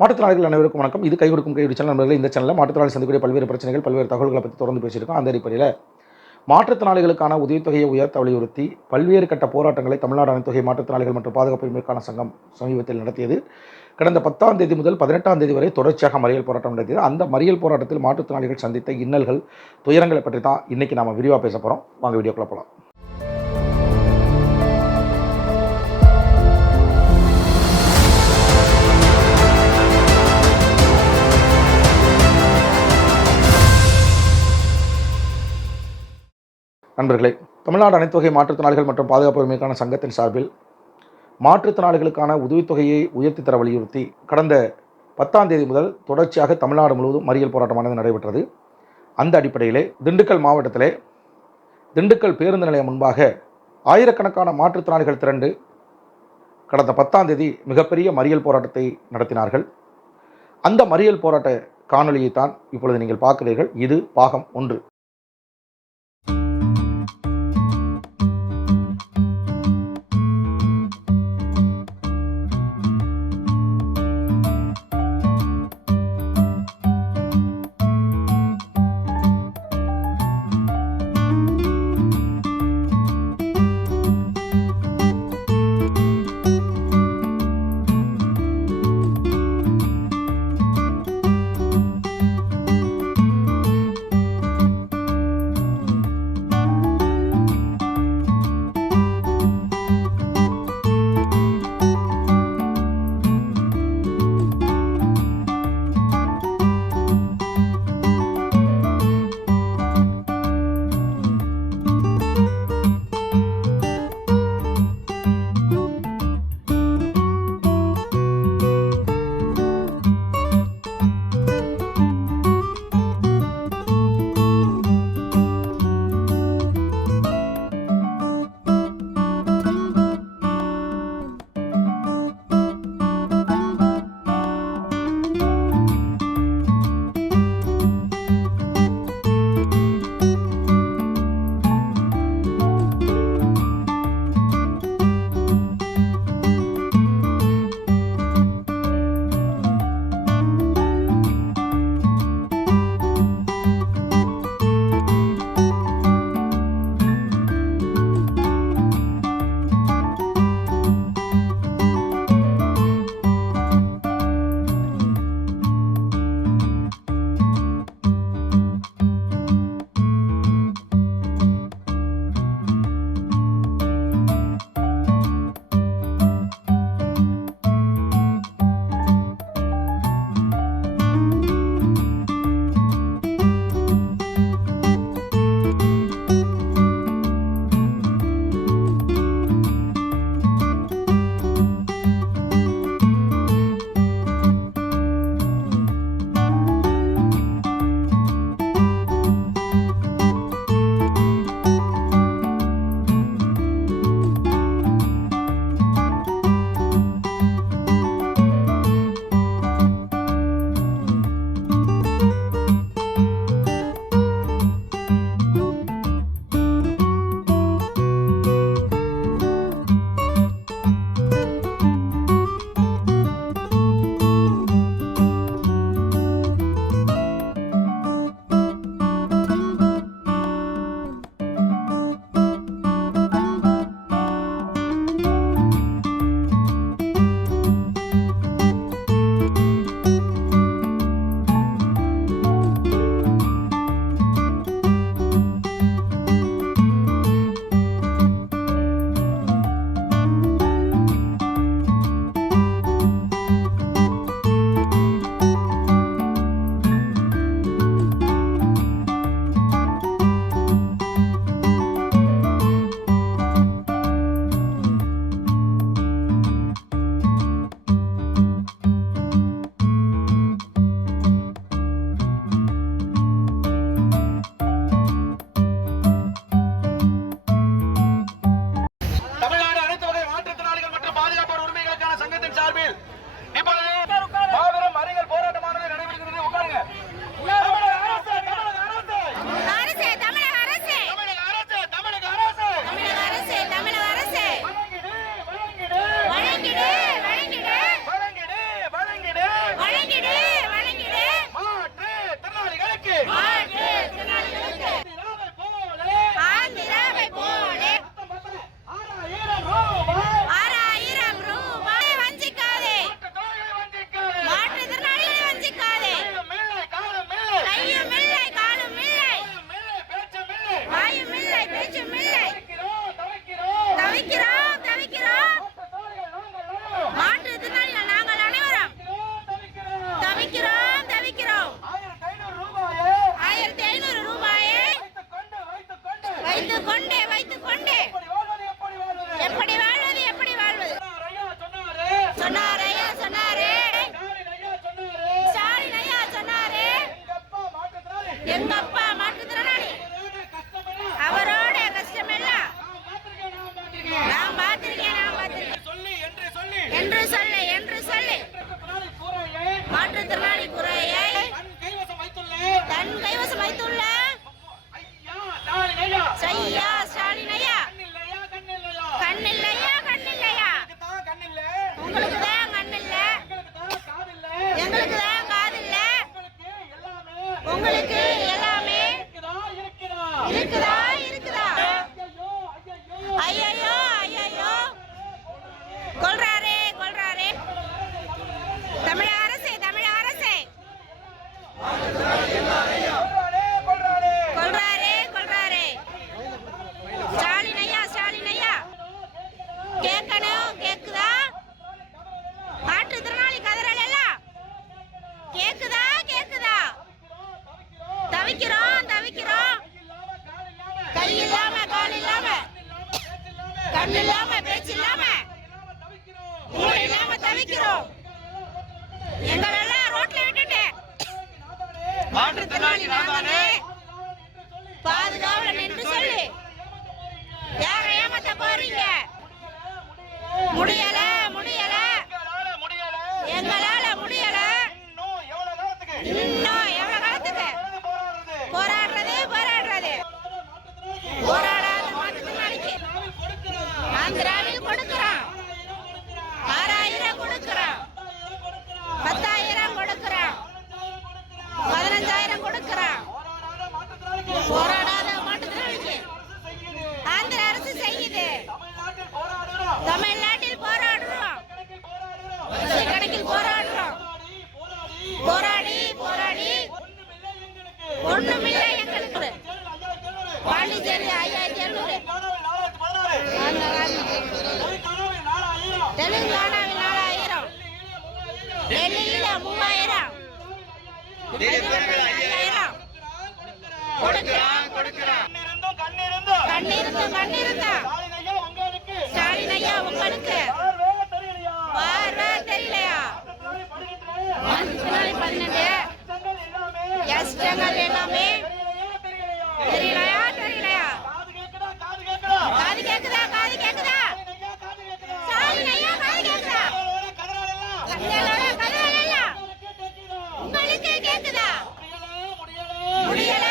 மாற்றுத்திறனாளிகள் அனைவருக்கும் வணக்கம். இது கை கொடுக்கும் கையொடி சேனல் நண்பர்களே. இந்த சேனலில் மாற்றுத்திறனாளி சந்திக்கக்கூடிய பல்வேறு பிரச்சனைகள், பல்வேறு தகவல்களை பற்றி தொடர்ந்து பேசியிருக்கோம். அந்த அடிப்படையில் மாற்றுத்திறனாளிகளுக்கான உதவித்தொகையை உயர்த்த வலியுறுத்தி பல்வேறு கட்ட போராட்டங்களை தமிழ்நாடு அனைத்துவகை மாற்றுத்திறனாளிகள் மற்றும் பாதுகாப்பு உரிமைக்கான சங்கம் சமீபத்தில் நடத்தியது. கடந்த 10ஆம் தேதி முதல் 18ஆம் தேதி வரை தொடர்ச்சியாக மறியல் போராட்டம் நடத்தியது. அந்த மறியல் போராட்டத்தில் மாற்றுத்திறனாளிகள் சந்தித்த இன்னல்கள், துயரங்களை பற்றி தான் இன்றைக்கி நாம் விரிவாக பேச போகிறோம். வாங்க வீடியோக்குள்ள போகலாம். நண்பர்களே, தமிழ்நாடு அனைத்துவகை மாற்றுத்திறனாளிகள் மற்றும் பாதுகாப்பு உரிமைக்கான சங்கத்தின் சார்பில் மாற்றுத்திறனாளிகளுக்கான உதவித்தொகையை உயர்த்தி தர வலியுறுத்தி கடந்த 10ஆம் தேதி முதல் தொடர்ச்சியாக தமிழ்நாடு முழுவதும் மறியல் போராட்டமானது நடைபெற்றது. அந்த அடிப்படையிலே திண்டுக்கல் மாவட்டத்திலே திண்டுக்கல் பேருந்து நிலையம் முன்பாக ஆயிரக்கணக்கான மாற்றுத்திறனாளிகள் திரண்டு கடந்த 10ஆம் தேதி மிகப்பெரிய மறியல் போராட்டத்தை நடத்தினார்கள். அந்த மறியல் போராட்ட காணொலியைத்தான் இப்பொழுது நீங்கள் பார்க்கிறீர்கள். இது பாகம் 1. எங்க அப்பா மாற்றுத்திறனாளி, அவரோட கஷ்டமெல்லாம் நான் பார்த்திருக்கேன் என்று சொல்லி மாற்றுத்திறனாளி குறையை தன் கைவசம் வைத்துள்ள ஐயா ஸ்டாலின் ஐயா, கண்ணில்லையா உங்களுக்கு தான் கண்ணில்ல, எங்களுக்கு தான் காதில்ல, உங்களுக்கு எல்லாமே இருக்குதா ஐயோ கொல்றாரே தமிழக அரசே கொல்றாரே ஸ்டாலின் ஐயா கேக்குதா மாற்றுத்திறனாளி கதறல் எல்லாம் கேக்குதா தவிக்கிறோம் கை இல்லாம கால் இல்லாம கண் இல்லாம பேச்சு இல்லாம மூளை இல்லாம தவிக்கிறோம். எங்களெல்லாம் ரோட்ல விட்டுட்டு மாற்றுத்திறனாளி நாங்களே பாதுகாவலன் என்று சொல்லி யாரை ஏமாத்த போறீங்க? முடியல எங்களால முடியல. இன்னும் எவ்வளவு காலத்துக்கு போராடாத மாற்றுத்திறனாளிக்கு ஆந்திராவில் கொடுக்கிறோம், 6000 கொடுக்கிறோம், 10,000 கொடுக்கிறோம், 15,000 கொடுக்கிறோம். போராடாத மாற்றுத்திறனாளிக்கு ஆந்திர அரசு செய்யுது. தமிழ்நாட்டில் போராடுறோம், கணக்கில் போராடுறோம், போராடி ஒண்ணுமில்லை எங்களுக்கு. பாண்டிச்சேரி 5,700, தெலுங்கானாவில் 4,000, டெல்லியில 3,000, 5,000 கொடுக்கிறோம். கண்ணிருந்தா ஸ்டாலின் ஐயா உங்களுக்கு பார்வை தெரியலையா? 12 எஸ்டங்கள் எல்லாமே தெரியலையா? காது கேக்குதா ஸ்டாலின் ஐயா? காது கேக்குதா? கண்களோட கதறல் எல்லாம் உங்களுக்கு கேக்குதா? முடியல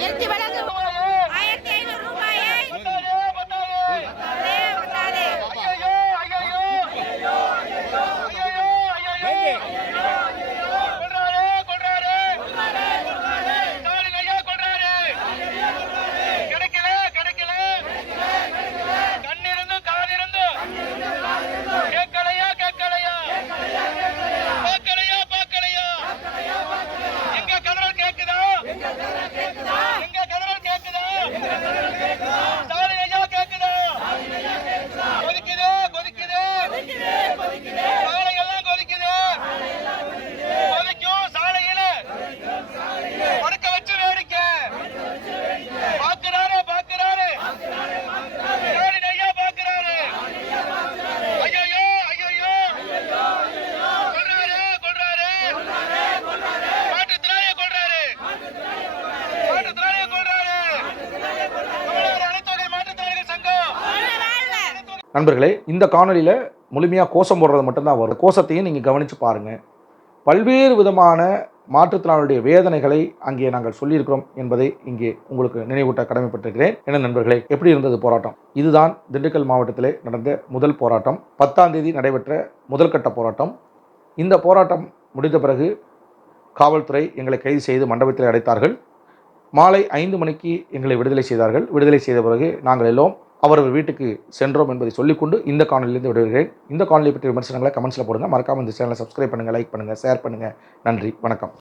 நிறுத்தி வழங்கு. 1,500 ரூபாயை ஒட்டாதே. நண்பர்களே, இந்த காணொலியில் முழுமையாக கோஷம் போடுறது மட்டும்தான் வரும். கோஷத்தையும் நீங்கள் கவனித்து பாருங்கள். பல்வேறு விதமான மாற்றுத்திறனாளியுடைய வேதனைகளை அங்கே நாங்கள் சொல்லியிருக்கிறோம் என்பதை இங்கே உங்களுக்கு நினைவூட்ட கடமைப்பட்டிருக்கிறேன். என்ன நண்பர்களே, எப்படி இருந்தது போராட்டம்? இதுதான் திண்டுக்கல் மாவட்டத்திலே நடந்த முதல் போராட்டம். 10ஆம் தேதி நடைபெற்ற முதல் கட்ட போராட்டம். இந்த போராட்டம் முடிந்த பிறகு காவல்துறை எங்களை கைது செய்து மண்டபத்தில் அடைத்தார்கள். மாலை 5 மணிக்கு எங்களை விடுதலை செய்தார்கள். விடுதலை செய்த பிறகு நாங்கள் எல்லோரும் அவரவர் வீட்டுக்கு சென்றோம் என்பதை சொல்லிக்கொண்டு இந்த காணொலியிலிருந்து விடுகிறேன். இந்த காணொலி பற்றிய விமர்சனங்களை கமெண்ட்ஸில் போடுங்க. மறக்காமல் இந்த சேனலை சப்ஸ்கிரைப் பண்ணுங்கள், லைக் பண்ணுங்கள், ஷேர் பண்ணுங்கள். நன்றி, வணக்கம்.